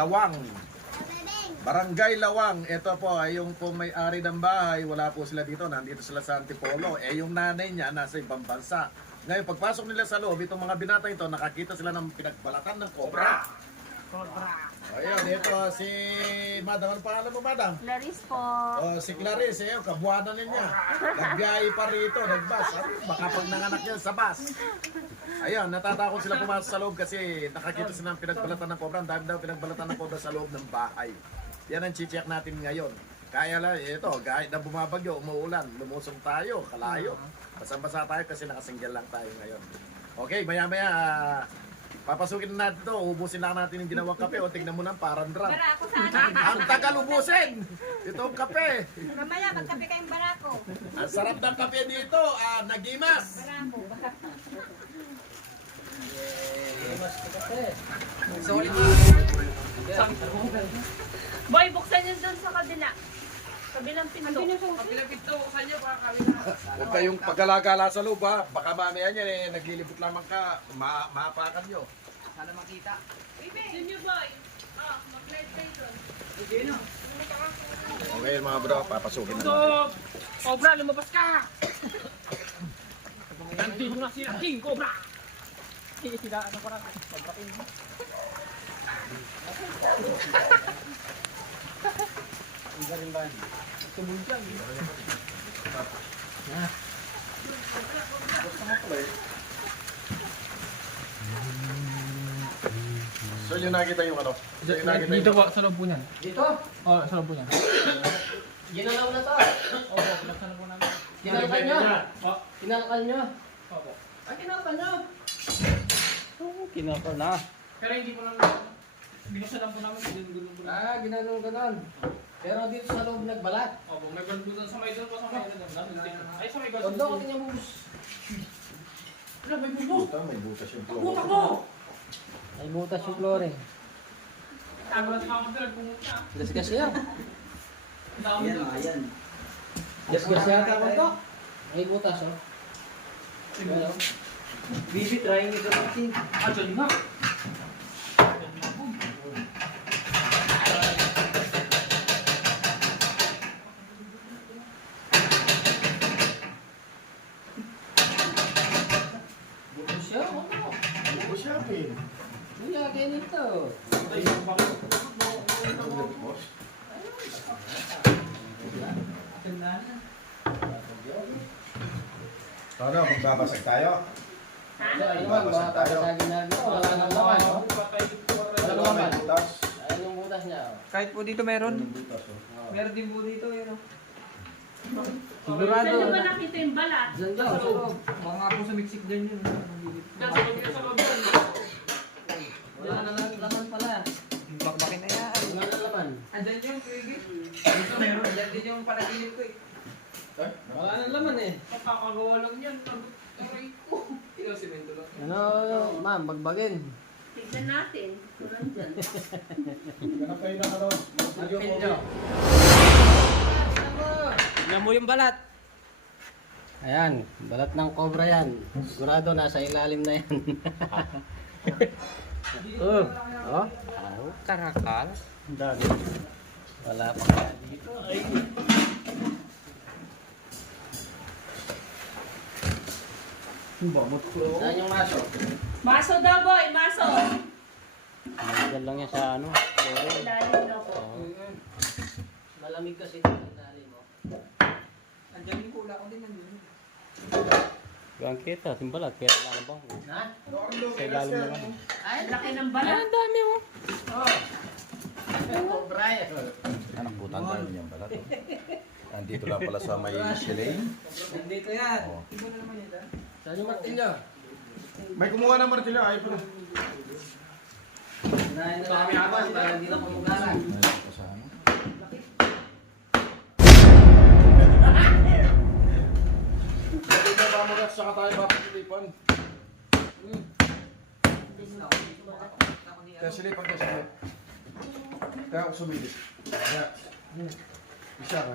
Lawang. Barangay Lawang. Ito po ay yung kung may-ari ng bahay, wala po sila dito, nandito sila sa Antipolo. Eh yung nanay niya nasa ibang bansa. Ngayon, pagpasok nila sa loob, itong mga binata ito, nakakita sila ng pinagbalatan ng cobra. Ayun, ito si Madam. Ano pangalan mo, Madam? Clarice po. Oh, si Clarice, eh, kabuhanan niya. Nagbiyahe pa rito, nagbas. Ano, baka pag nanganak niya sa bus. Ayun, natatakot sila pumasok sa loob kasi nakakita sila ng pinagbalatan ng cobra. Ang dami daw pinagbalatan ng cobra sa loob ng bahay. Yan ang chicheck natin ngayon. Kaya lang, ito, kahit na bumabagyo, umuulan, lumusong tayo, kalayo. Basang-basa tayo kasi nakasinggel lang tayo ngayon. Okay, maya-maya, ah, papasukin na natin to. Ubusin lang natin yung ginawang kape. O, tingnan mo na, parang drum. Barako sana. Ang tagal ubusin! Itong kape. Mamaya, magkape kayong barako. Ang sarap ng kape dito, ah, nagimas. Barako. Boy, buksan yun doon sa kabila. Kabilang pinto. Huwag kayong paggalagala sa loob ha. Baka mamaya niya eh, naglilibot lamang ka, ma maapakan nyo. Junior boy. Ah, mag-live kayo doon. Okay mga bro, papasukin na natin. Cobra, lumabas ka! Nandito na si King Cobra! Sila, ano pa lang, Cobra King. Ang galing ba? Tumulong siya. So yung nakita yung ano? So, yung nakita Dito yung... po, sa loob po niyan. Dito, Oo, sa loob po niyan. ginalaw na to. Opo, nasa loob po namin. Kinalakal nyo. Oh, Kinalakal nyo. opo. Ay, kinalakal nyo. Kinakal na. Pero hindi po namin, binuksan lang po namin, ginugulo po namin. Ah, ginalaw ganon. Pero dito sa loob nagbalat. Opo, may po doon sa may doon po sa may doon. Ay, sa may. Huwag daw, tingnan mo. Wala, may bubo. May butas yung Buta floor. ko. May butas yung flooring. Tago na si Mama Phil, pumunta. Gasgas yan. Ang dami doon. Gasgas yata ko to. May butas, oh. Ano? Bibi, trying ito natin. Ah, dyan nga. Dyan nga po. Butas siya, oh. Butas siya, pin. Ano yung ganito? Ano, magbabasag tayo? Ito, ayun naman, mga kapatagin na dito. Wala nang laman, oh. Wala nang laman. Ayun yung butas niya, oh. Kahit po dito meron. Oh. Meron din po dito. Yun, oh. Sigurado. Saan ba nakita yung balat? Diyan daw, nga po sa Mexico din yun. Nasa Wala na laman eh. Kakagawa lang yan. Aray ko. Ikaw si Mendo lang. Ano, ma'am, bagbagin. Tignan natin. Kung nandyan. Ganap kayo ng ano? Video ko. Pilyo. Tignan mo yung balat. Ayan, balat ng cobra yan. Sigurado nasa ilalim na yan. oh, oh. Oh, karakal. Ang dami. Wala pa kaya dito. Ay. Saan yung maso? Maso daw, boy. Maso. Diyan lang yan sa ano. sorry. Lalim daw po. Oo. Malamig kasi dito sa ilalim mo. Andyan yung kula ko din. Nandun. Yung kita, timbalat, kaya wala na ba? Ha? Sa ilalim naman. Ang laki ng balat. dami mo. Oh. Cobra yan. Anak putan tayo niyan pala to. Nandito lang pala sa may Shilane. Nandito yan. Oo. Iba na naman yan. Saan yung martilyo? May kumuha ng martilyo, ayaw pala. Unahin na namin ako para hindi na pumugalan. Mayroon pa sa. Hindi na ba mga saka tayo papasilipan? Kaya silipan ko siya. Kaya ako sumilip. Kaya, isa ka.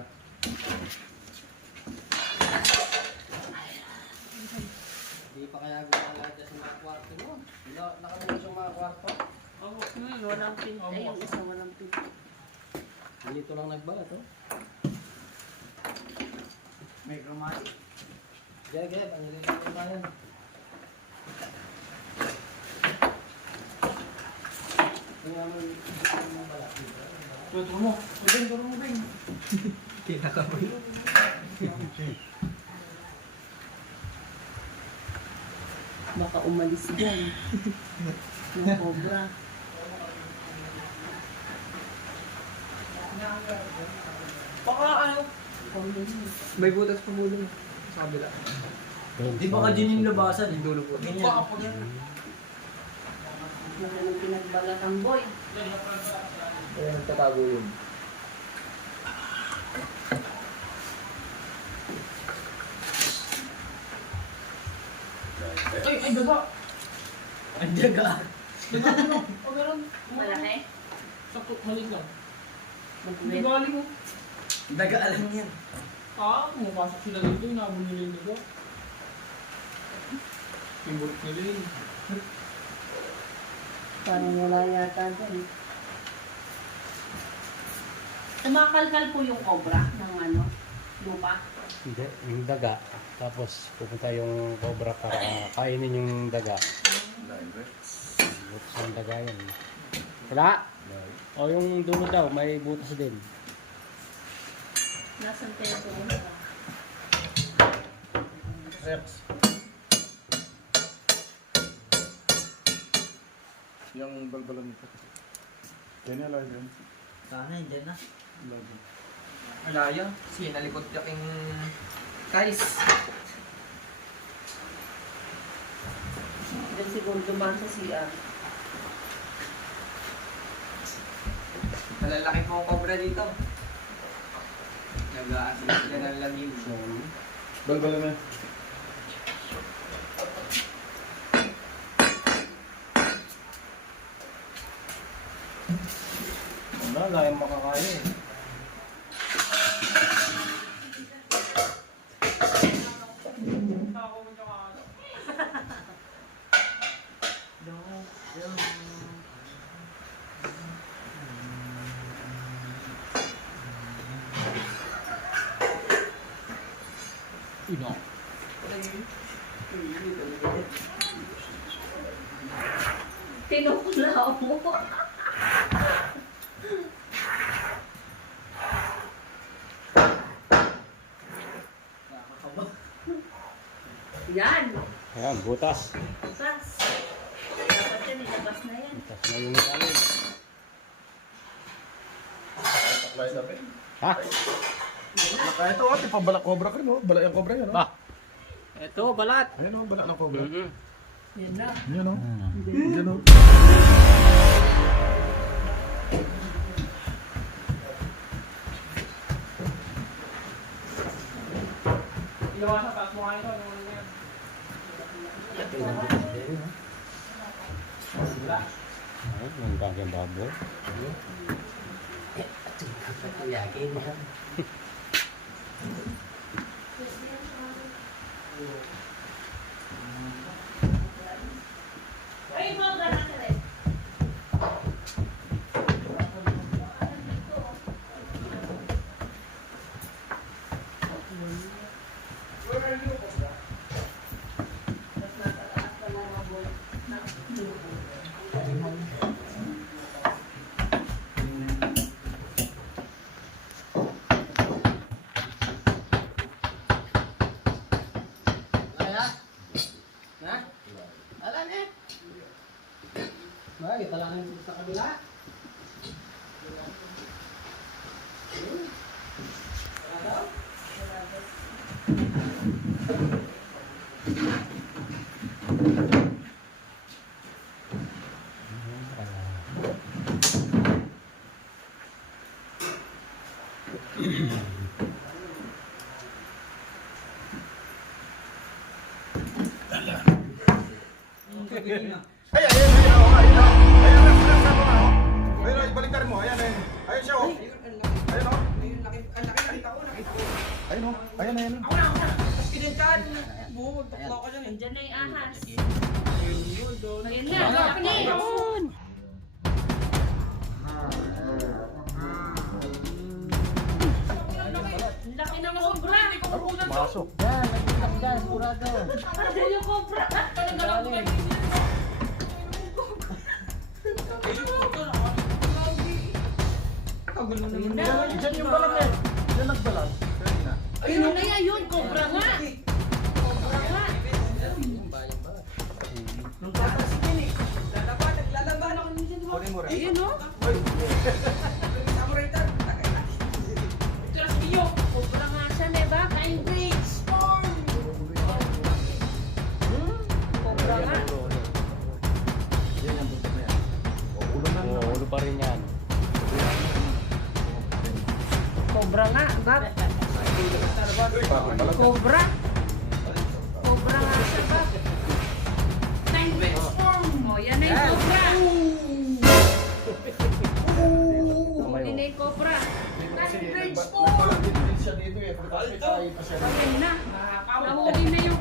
Hindi pa kaya gumala dyan sa mga kwarto mo. Na- Nakatulog sa mga kwarto. Hmm, walang pin. Ay, yung isa walang pin. Dito lang nagbalat, oh. May chromatic. Gaya, gaya, panililan mo ba yan? Tingnan mo yung yung balat dito. Tuturo mo. Turo mo, Bing. Baka umalis dyan. Yung cobra. Baka ano? May butas pa muna. Sa kabila. Di ba ka dyan yung labasan, yung dulo ko? Baka pag Wala nang pinagbalat ang boy. Kaya nagtatago yun. Ay, ay, daga. Ang daga. Daga, ano? O, meron. Malaki? Sakto, maliit lang. Hindi galing mo. Daga alam yan. Ah, pumapasok sila dito, inabon nila yung daga. Favorite nila yun. Parang wala yata dyan. Tumakalkal po yung cobra ng ano, lupa. Hindi, yung daga. Tapos pupunta yung cobra para kainin yung daga. Butas ng daga yan. Wala? O yung dulo daw, may butas din. Nasaan kayo po? Rex. Yung balbalan nito. Yung live yun. Sana hindi na. Malaya. Kasi nalikot yung Kais. Diyan siguro dumaan sa CR. Malalaki po ang cobra dito. Nag-aasin sila ng lagim. Balbalan na. Wala, yung makakaya eh. Ino. Tinukla mo. Yan. Ayan, butas. Bukas. Dapat yan, ilabas na yan. Butas na yung ilalim. Ha? Kaya ito, ate, pabala cobra ka rin, oh. Bala yung cobra yan, oh. Ba? Ito, balat. Ayan, oh, bala ng cobra. Mm-mm. Yan na. Yan, oh. Yan, oh. Ilawa sa taas mo nga ito. Ano yan? Ayan, yung bagay baboy. Yakin yan. Hola. Masok. Yan, nagkakita, sigurado. Ano yung cobra? Galing. Kagulo na yun. Diyan yung balat eh. Diyan nagbalat. Ayun na yan yun, cobra nga. Cobra nga. Nung tatalsikin eh. Lalaban, naglalaban ako rin. Ayun no. Samurai tan. Cobra nga pa rin yan. Cobra nga, bab. Cobra. Cobra nga siya, bab. Bridge form. O, yan na yung cobra. Huli na yung cobra. Nagba- form. eh. Na. Nahuli na yung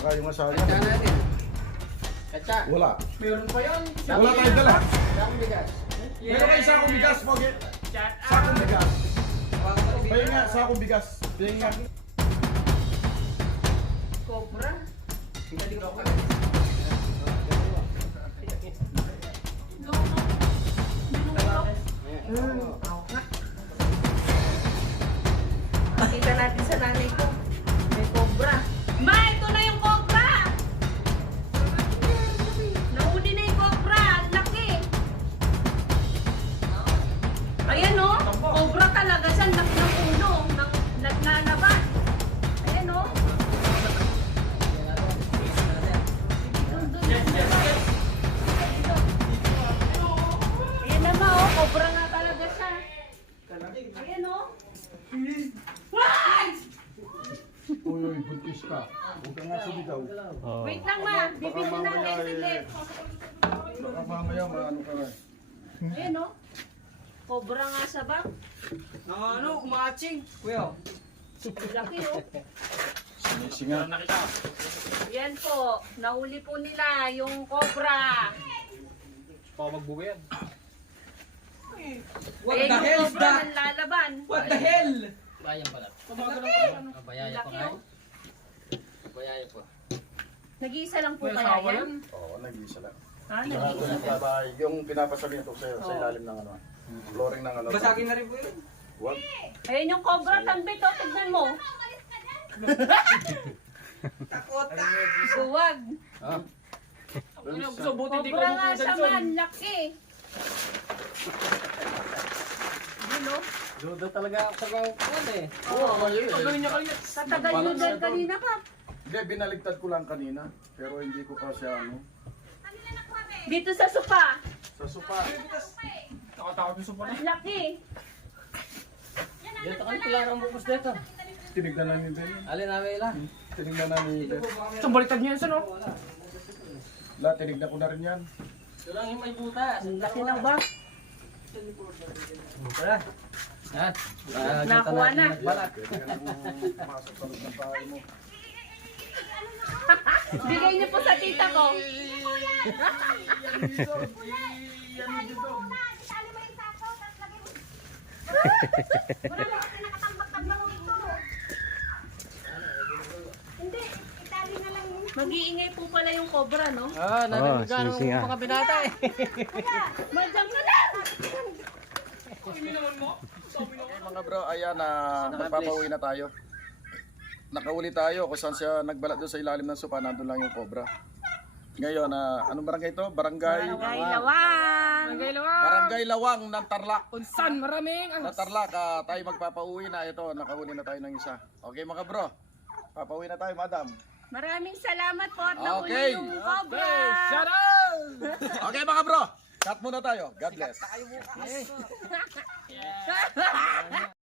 baka yung asawa niya. natin. Katsa. Wala. Meron pa yan. Wala tayong dala. Saan bigas? Meron kayo sakong bigas, Pogi. Sakong bigas. Pahinga, sakong bigas. Pahinga. Cobra. Pakita natin sa nanay ko. May cobra. Ayan o. Cobra nga siya ba? Ano, umaaching. Kuya. Laki o. Sinisinga. Yan po. Nahuli po nila yung cobra. What Ayan the yung hell is cobra that? ng lalaban. What the hell? Bayan pala. Kabayaya Laki o. Kabayaya po. Nag-iisa lang po kaya yan? Oo, nag-iisa lang. Ha? Doon sa bahay, yung pinapasalinto sa'yo sa ilalim ng ano. Flooring ng ano. Basagin na rin po yun. Wag. Ayan yung cobra tambit o. Tignan mo. Takot. Duwag. So, buti di ko Cobra nga siya man. Laki. Yun o. Dudo talaga ako sa gawin eh. Oo, ayun eh. Gawin niya kanina. Katagal yun dahil kanina pa. Hindi, binaligtad ko lang kanina. Pero hindi ko pa siya ano. Dito sa sopa. Sa sopa. Nakatakot yung sopa na. Ang laki. Dito kami pila ang bukos dito. Tinignan na ni Ben. Alin namin ilan? Tinignan na ni Ben. So, baliktad niya yun, oh. La, tinignan ko na rin yan. Ito lang yung may butas. Ang laki ng ba? Tara. Yan. Ah, Nakuha na. ka nang pumasok sa loob ng bahay mo. Bigay niyo po sa tita ko. Mag-iingay po pala yung cobra, no? Ah, narinig ka ng sisinga. mga binata eh. Madam na lang! Mga bro, ayan na magpapauwi na tayo. Nakahuli tayo kung saan siya nagbalat doon sa ilalim ng sopa, nandun lang yung cobra. Ngayon, na anong barangay ito? Barangay Ay, lawang! Barangay Lawang ng Tarlac. Unsan, maraming ang... Ng Tarlac, ah, tayo magpapauwi na. Ito, nakahuli na tayo ng isa. Okay mga bro, papauwi na tayo, madam. Maraming salamat po at nahuli Okay. yung cobra. Shout out! Okay mga bro, cut muna tayo. God bless.